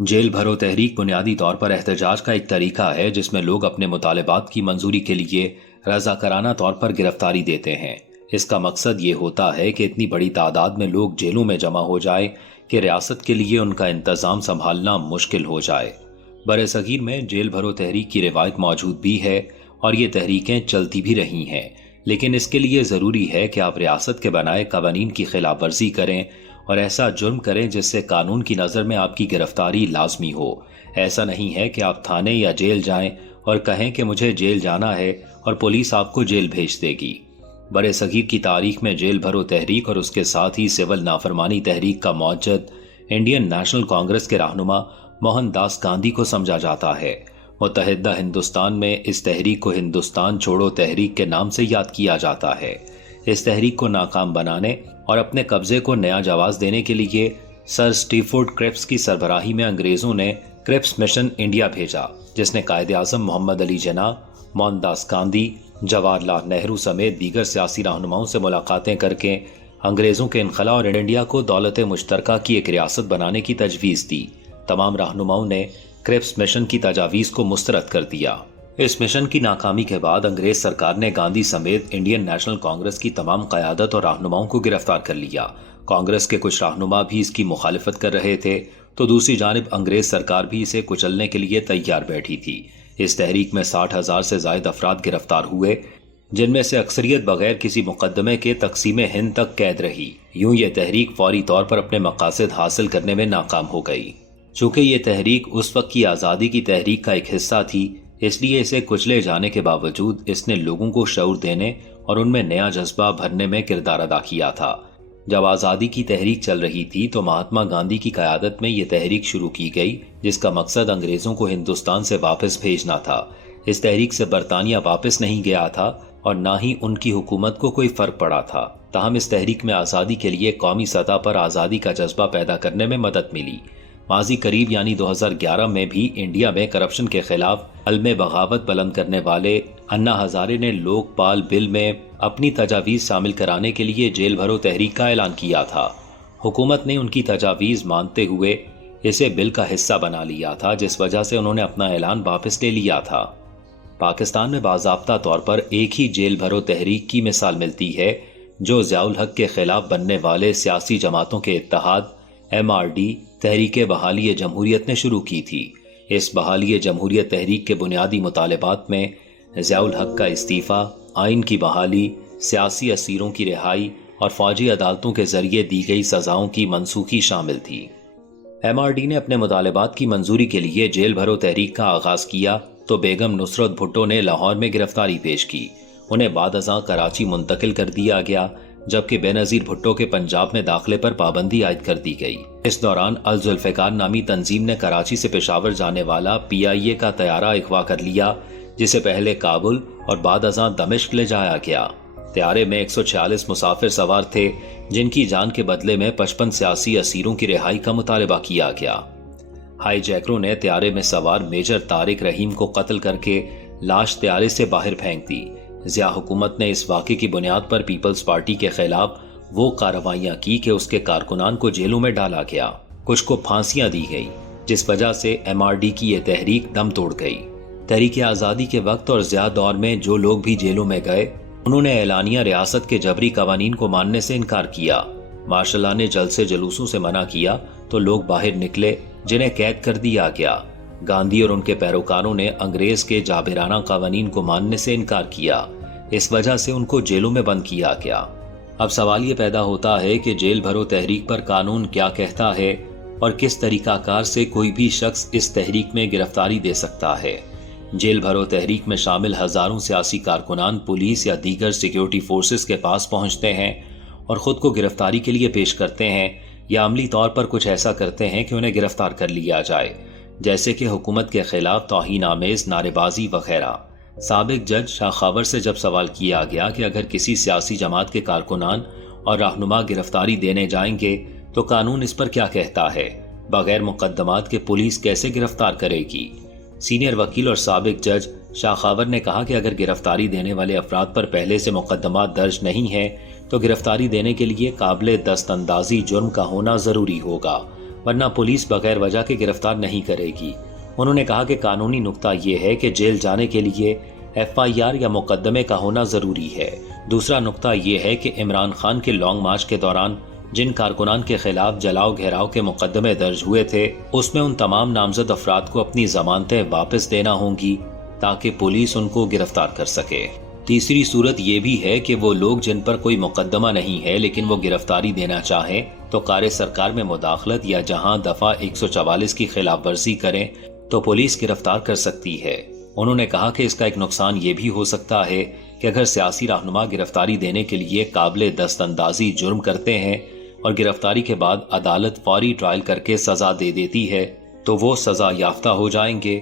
Jail भरो तहरीक बुनियादी तौर पर एहतजाज का एक तरीका है जिसमें लोग अपने मुतालबात की मंजूरी के लिए रजाकाराना तौर पर गिरफ्तारी देते हैं। इसका मकसद ये होता है कि इतनी बड़ी तादाद में लोग जेलों में जमा हो जाए कि रियासत के लिए उनका इंतजाम संभालना मुश्किल हो जाए। बरसगीर में जेल भरो तहरीक की रिवायत मौजूद भी है और ये तहरीकें चलती भी रही हैं, लेकिन इसके लिए ज़रूरी है कि आप रियासत के बनाए कवानीन की खिलाफ वर्जी करें और ऐसा जुर्म करें जिससे कानून की नज़र में आपकी गिरफ्तारी लाजमी हो। ऐसा नहीं है कि आप थाने या जेल जाएं और कहें कि मुझे जेल जाना है और पुलिस आपको जेल भेज देगी। बरसगीर की तारीख में जेल भरो तहरीक और उसके साथ ही सिविल नाफरमानी तहरीक का मौजद इंडियन नेशनल कांग्रेस के रहनुमा मोहनदास गांधी को समझा जाता है। मुत्तहिदा हिंदुस्तान में इस तहरीक को हिंदुस्तान छोड़ो तहरीक के नाम से याद किया जाता है। इस तहरीक को नाकाम बनाने और अपने कब्जे को नया जवाब देने के लिए सर स्टीफोर्ड क्रिप्स की सरबराही में अंग्रेजों ने क्रिप्स मिशन इंडिया भेजा, जिसने कायदे आजम मोहम्मद अली जिन्ना, मोहनदास गांधी, जवाहरलाल नेहरू समेत दीगर सियासी रहनुमाओं से मुलाकातें करके अंग्रेजों के इनखला और इंडिया को दौलत मुश्तरका की एक रियासत बनाने की तजवीज़ दी। तमाम रहनुमाओं ने क्रिप्स मिशन की तजावीज़ को मुस्तरद कर दिया। इस मिशन की नाकामी के बाद अंग्रेज सरकार ने गांधी समेत इंडियन नेशनल कांग्रेस की तमाम क़यादत और रहनुमाओं को गिरफ्तार कर लिया। कांग्रेस के कुछ रहनुमा भी इसकी मुखालिफत कर रहे थे, तो दूसरी जानिब अंग्रेज सरकार भी इसे कुचलने के लिए तैयार बैठी थी। इस तहरीक में 60,000 से ज़ायद अफराद गिरफ्तार हुए, जिनमें से अक्सरियत बगैर किसी मुकदमे के तकसीम हिंद तक कैद रही। यूं ये तहरीक फौरी तौर पर अपने मकासद हासिल करने में नाकाम हो गई। चूंकि ये तहरीक उस वक्त की आज़ादी की तहरीक का एक हिस्सा थी, इसलिए इसे कुचले जाने के बावजूद इसने लोगों को शऊर देने और उनमें नया जज्बा भरने में किरदार अदा किया था। जब आज़ादी की तहरीक चल रही थी तो महात्मा गांधी की क़यादत में ये तहरीक शुरू की गई, जिसका मकसद अंग्रेज़ों को हिंदुस्तान से वापस भेजना था। इस तहरीक से बरतानिया वापस नहीं गया था और ना ही उनकी हुकूमत को कोई फ़र्क पड़ा था। ताहम इस तहरीक में आज़ादी के लिए कौमी सतह पर आज़ादी का जज्बा पैदा करने में मदद मिली। माजी करीब यानी 2011 में भी इंडिया में करप्शन के खिलाफ अलमे बगावत बुलंद करने वाले अन्ना हजारे ने लोकपाल बिल में अपनी तजावीज़ शामिल कराने के लिए जेल भरो तहरीक का ऐलान किया था। हुकूमत ने उनकी तजावीज़ मानते हुए इसे बिल का हिस्सा बना लिया था, जिस वजह से उन्होंने अपना ऐलान वापस ले लिया था। पाकिस्तान में बाज़ाब्ता तौर पर एक ही जेल भरो तहरीक की मिसाल मिलती है, जो ज़ियाउल हक के खिलाफ बनने वाले सियासी जमातों के इत्तेहाद MRD तहरीक बहाली जमहूरियत ने शुरू की थी। इस बहाली जमहूरियत तहरीक के बुनियादी मुतालबात में ज़ियाउल हक का इस्तीफ़ा, आइन की बहाली, सियासी असीरों की रिहाई और फौजी अदालतों के जरिए दी गई सज़ाओं की मनसूखी शामिल थी। MRD ने अपने मुतालबात की मंजूरी के लिए जेल भरो तहरीक का आगाज़ किया तो बेगम नुसरत भुट्टो ने लाहौर में गिरफ्तारी पेश की। उन्हें बाद अज़ां कराची मुंतकिल कर दिया गया, जबकि बेनज़ीर भुट्टो के पंजाब में दाखिले पर पाबंदी आयद कर दी गई। इस दौरान अल जुल्फ़िकार नामी तंजीम ने कराची से पेशावर जाने वाला PIA का तैयारा अगवा कर लिया, जिसे पहले काबुल और बाद अज़ां दमिश्क ले जाया गया। तैयारे में 146 मुसाफिर सवार थे, जिनकी जान के बदले में 55 सियासी असीरों की रिहाई का मुतालबा किया गया। हाईजैकरों ने तैयारे में सवार मेजर तारिक रहीम को कत्ल करके लाश तैयारे से बाहर फेंक दी। ज़िया हुकूमत ने इस वाक़े की बुनियाद पर पीपल्स पार्टी के खिलाफ वो कार्रवाइयाँ की कि उसके कारकुनान को जेलों में डाला गया, कुछ को फांसियाँ दी गई, जिस वजह से MRD की यह तहरीक दम तोड़ गई। तहरीक आज़ादी के वक्त और ज़िया दौर में जो लोग भी जेलों में गए, उन्होंने एलानिया रियासत के जबरी कवानीन को मानने से इनकार किया। मार्शल ने जलसे जुलूसों से मना किया तो लोग बाहर निकले, जिन्हें कैद कर दिया गया। गांधी और उनके पैरोकारों ने अंग्रेज के जाबिराना कवानीन को मानने से इनकार किया, इस वजह से उनको जेलों में बंद किया गया। अब सवाल ये पैदा होता है कि जेल भरो तहरीक पर कानून क्या कहता है और किस तरीकाकार से कोई भी शख्स इस तहरीक में गिरफ्तारी दे सकता है। जेल भरो तहरीक में शामिल हजारों सियासी कारकुनान पुलिस या दीगर सिक्योरिटी फोर्सेस के पास पहुंचते हैं और खुद को गिरफ्तारी के लिए पेश करते हैं, या अमली तौर पर कुछ ऐसा करते हैं कि उन्हें गिरफ्तार कर लिया जाए, जैसे कि हुकूमत के खिलाफ तौहीन आमेज नारेबाजी वगैरह। साबिक जज शाखावर से जब सवाल किया गया कि अगर किसी सियासी जमात के कारकुनान और रहनुमा गिरफ्तारी देने जाएंगे तो कानून इस पर क्या कहता है, बगैर मुकदमात के पुलिस कैसे गिरफ्तार करेगी। सीनियर वकील और साबिक जज शाखावर ने कहा कि अगर गिरफ्तारी देने वाले अफराद पर पहले से मुकदमात दर्ज नहीं है तो गिरफ्तारी देने के लिए काबिल दस्तंदाजी जुर्म का होना जरूरी होगा। ورنہ پولیس بغیر وجہ کے گرفتار نہیں کرے گی۔ انہوں نے کہا کہ قانونی نقطہ یہ ہے کہ جیل جانے کے لیے FIR یا مقدمے کا ہونا ضروری ہے۔ دوسرا نقطہ یہ ہے کہ عمران خان کے لانگ مارچ کے دوران جن کارکنان کے خلاف جلاؤ گھیراؤ کے مقدمے درج ہوئے تھے، اس میں ان تمام نامزد افراد کو اپنی ضمانتیں واپس دینا ہوں گی تاکہ پولیس ان کو گرفتار کر سکے۔ تیسری صورت یہ بھی ہے کہ وہ لوگ جن پر کوئی مقدمہ نہیں ہے لیکن وہ گرفتاری دینا چاہیں تو کار سرکار میں مداخلت یا جہاں دفعہ 144 کی خلاف ورزی کریں تو پولیس گرفتار کر سکتی ہے۔ انہوں نے کہا کہ اس کا ایک نقصان یہ بھی ہو سکتا ہے کہ اگر سیاسی رہنما گرفتاری دینے کے لیے قابل دست اندازی جرم کرتے ہیں اور گرفتاری کے بعد عدالت فوری ٹرائل کر کے سزا دے دیتی ہے تو وہ سزا یافتہ ہو جائیں گے